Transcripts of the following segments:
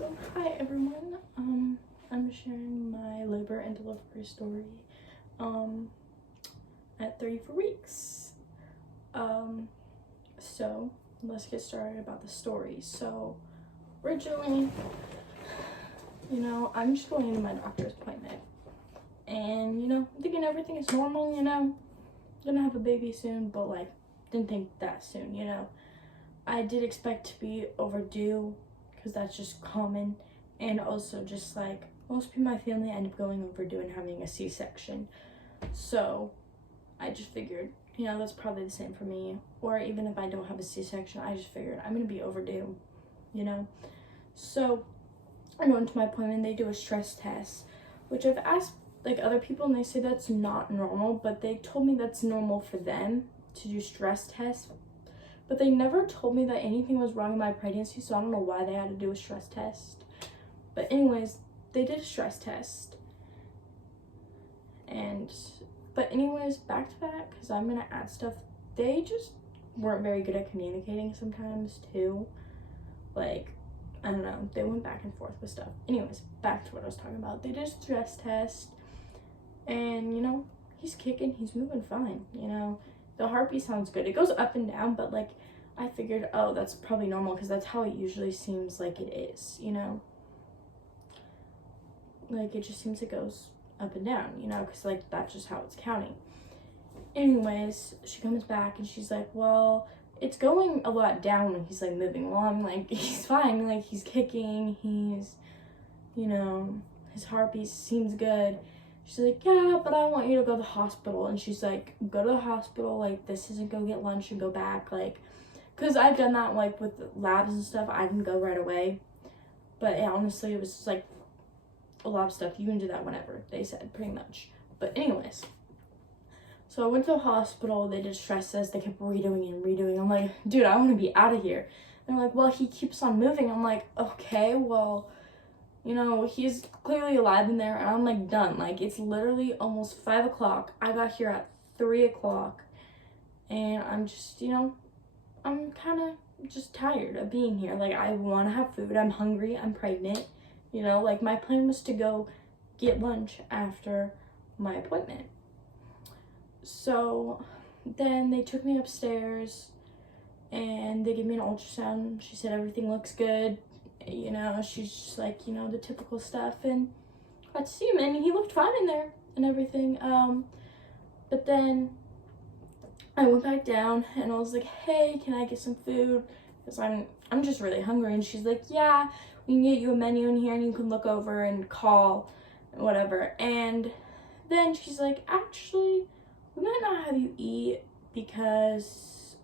So hi everyone. I'm sharing my labor and delivery story at 34 weeks. So let's get started about the story. So originally, I'm just going into my doctor's appointment, and I'm thinking everything is normal. Gonna have a baby soon, but like didn't think that soon. I did expect to be overdue because that's just common, and also just like most people in my family end up going overdue and having a C-section. So I just figured, that's probably the same for me. Or even if I don't have a C-section, I just figured I'm gonna be overdue, So I go into my appointment, they do a stress test, which I've asked like other people and they say that's not normal, but they told me that's normal for them to do stress tests. But they never told me that anything was wrong in my pregnancy, so I don't know why they had to do a stress test. But anyways, they did a stress test. But anyways, back to that, because I'm going to add stuff. They just weren't very good at communicating sometimes, too. Like, I don't know. They went back and forth with stuff. Anyways, back to what I was talking about. They did a stress test, and, he's kicking. He's moving fine, The heartbeat sounds good. It goes up and down, but like I figured, oh, that's probably normal because that's how it usually seems like it is, Like it just seems it goes up and down, because like that's just how it's counting. Anyways, she comes back and she's like, well, it's going a lot down when he's like moving along. Like he's fine, like he's kicking, he's, his heartbeat seems good. She's like, yeah, but I want you to go to the hospital. And she's like, go to the hospital, like, this isn't go get lunch and go back, like, because I've done that, like, with labs and stuff. I didn't go right away. But, yeah, honestly, it was just, like, a lot of stuff. You can do that whenever, they said, pretty much. But anyways, so I went to the hospital. They did stress tests. They kept redoing. I'm like, dude, I want to be out of here. And they're like, well, he keeps on moving. I'm like, okay, well, he's clearly alive in there, and I'm like done. Like it's literally almost 5 o'clock. I got here at 3 o'clock, and I'm just, I'm kind of just tired of being here. Like I want to have food. I'm hungry. I'm pregnant. Like my plan was to go get lunch after my appointment. So then they took me upstairs, and they gave me an ultrasound. She said everything looks good. She's just like, the typical stuff, and got to see him, and he looked fine in there and everything. But then I went back down, and I was like, hey, can I get some food? Because I'm just really hungry. And she's like, yeah, we can get you a menu in here, and you can look over and call, and whatever. And then she's like, actually, we might not have you eat because,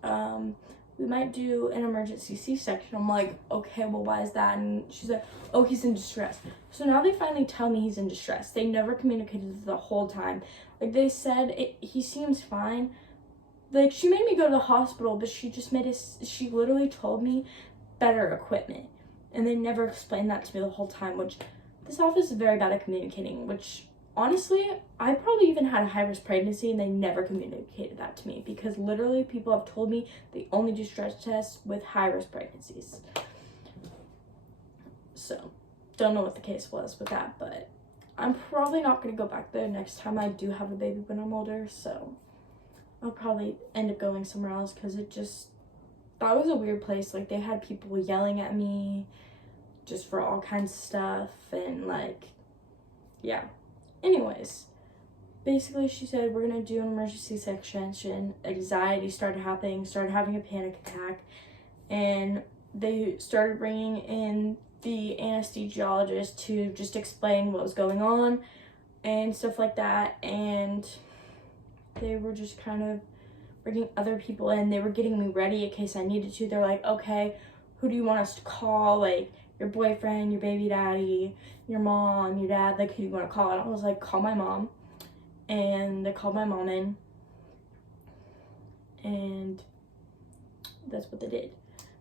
we might do an emergency C-section. I'm like, okay, well, why is that? And she's like, oh, he's in distress. So now they finally tell me he's in distress. They never communicated the whole time. Like, they said he seems fine. Like, she made me go to the hospital, but she literally told me better equipment. And they never explained that to me the whole time, which this office is very bad at communicating, which honestly, I probably even had a high-risk pregnancy and they never communicated that to me because literally people have told me they only do stress tests with high-risk pregnancies. So, don't know what the case was with that, but I'm probably not going to go back there next time I do have a baby when I'm older, so I'll probably end up going somewhere else because that was a weird place. Like, they had people yelling at me just for all kinds of stuff, and like, yeah. Anyways, basically she said we're going to do an emergency C-section. Anxiety started happening, started having a panic attack, and they started bringing in the anesthesiologist to just explain what was going on and stuff like that. And they were just kind of bringing other people in. They were getting me ready in case I needed to. They're like, okay, who do you want us to call? Like, your boyfriend, your baby daddy, your mom, your dad, like, who do you want to call? And I was like, call my mom. And they called my mom in, and that's what they did.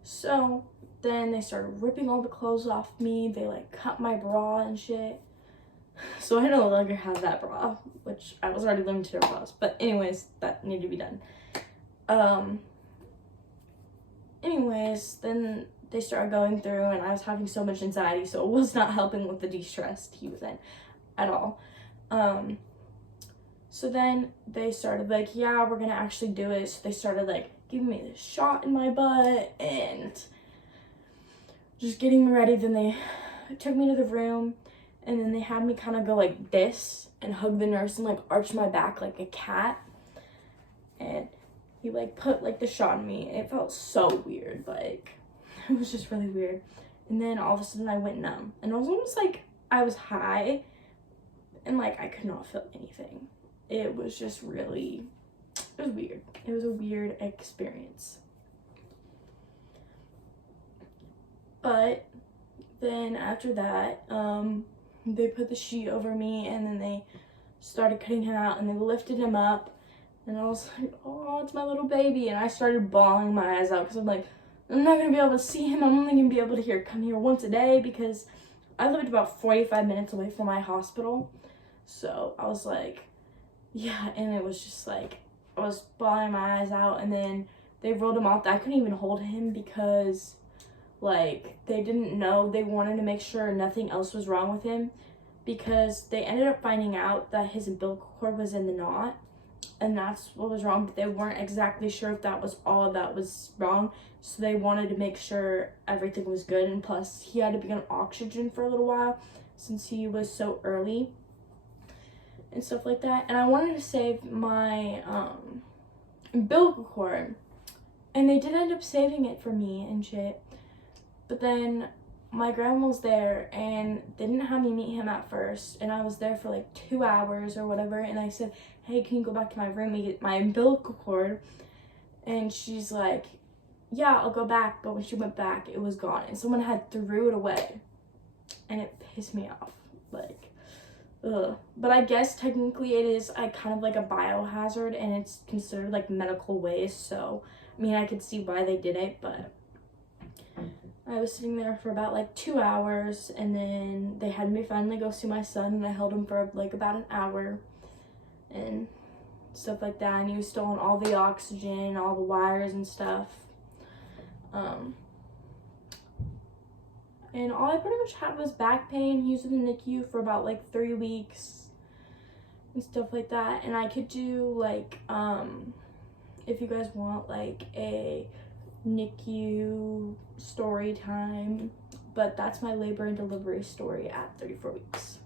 So then they started ripping all the clothes off me. They like cut my bra and shit. So I no longer have that bra, which I was already limited to bras. But anyways, that needed to be done. Anyways, then they started going through, and I was having so much anxiety, so it was not helping with the de-stress he was in at all. So then they started like, yeah, we're gonna actually do it. So they started like giving me this shot in my butt and just getting me ready. Then they took me to the room, and then they had me kind of go like this and hug the nurse and like arch my back like a cat. And he like put like the shot in me. It felt so weird, like it was just really weird. And then all of a sudden I went numb, and it was almost like I was high and like I could not feel anything. It was just really, it was weird. It was a weird experience. But then after that, they put the sheet over me, and then they started cutting him out, and they lifted him up, and I was like, oh, it's my little baby. And I started bawling my eyes out because I'm like, I'm not going to be able to see him. I'm only going to be able to come here once a day, because I lived about 45 minutes away from my hospital. So I was like, yeah, and it was just like, I was bawling my eyes out, and then they rolled him off. I couldn't even hold him because, like, they didn't know. They wanted to make sure nothing else was wrong with him, because they ended up finding out that his umbilical cord was in the knot, and that's what was wrong, but they weren't exactly sure if that was all that was wrong, so they wanted to make sure everything was good. And plus, he had to be on oxygen for a little while since he was so early and stuff like that. And I wanted to save my umbilical cord, and they did end up saving it for me and shit. But then my grandma was there, and they didn't have me meet him at first, and I was there for like 2 hours or whatever, and I said, hey, can you go back to my room and get my umbilical cord? And she's like, yeah, I'll go back. But when she went back, it was gone, and someone had threw it away, and it pissed me off, like, ugh. But I guess technically it is kind of like a biohazard, and it's considered like medical waste, so I mean, I could see why they did it. But I was sitting there for about like 2 hours, and then they had me finally go see my son, and I held him for like about an hour and stuff like that, and he was still on all the oxygen, all the wires and stuff. And all I pretty much had was back pain. He was in the NICU for about like 3 weeks and stuff like that. And I could do like, if you guys want like a NICU story time, but that's my labor and delivery story at 34 weeks.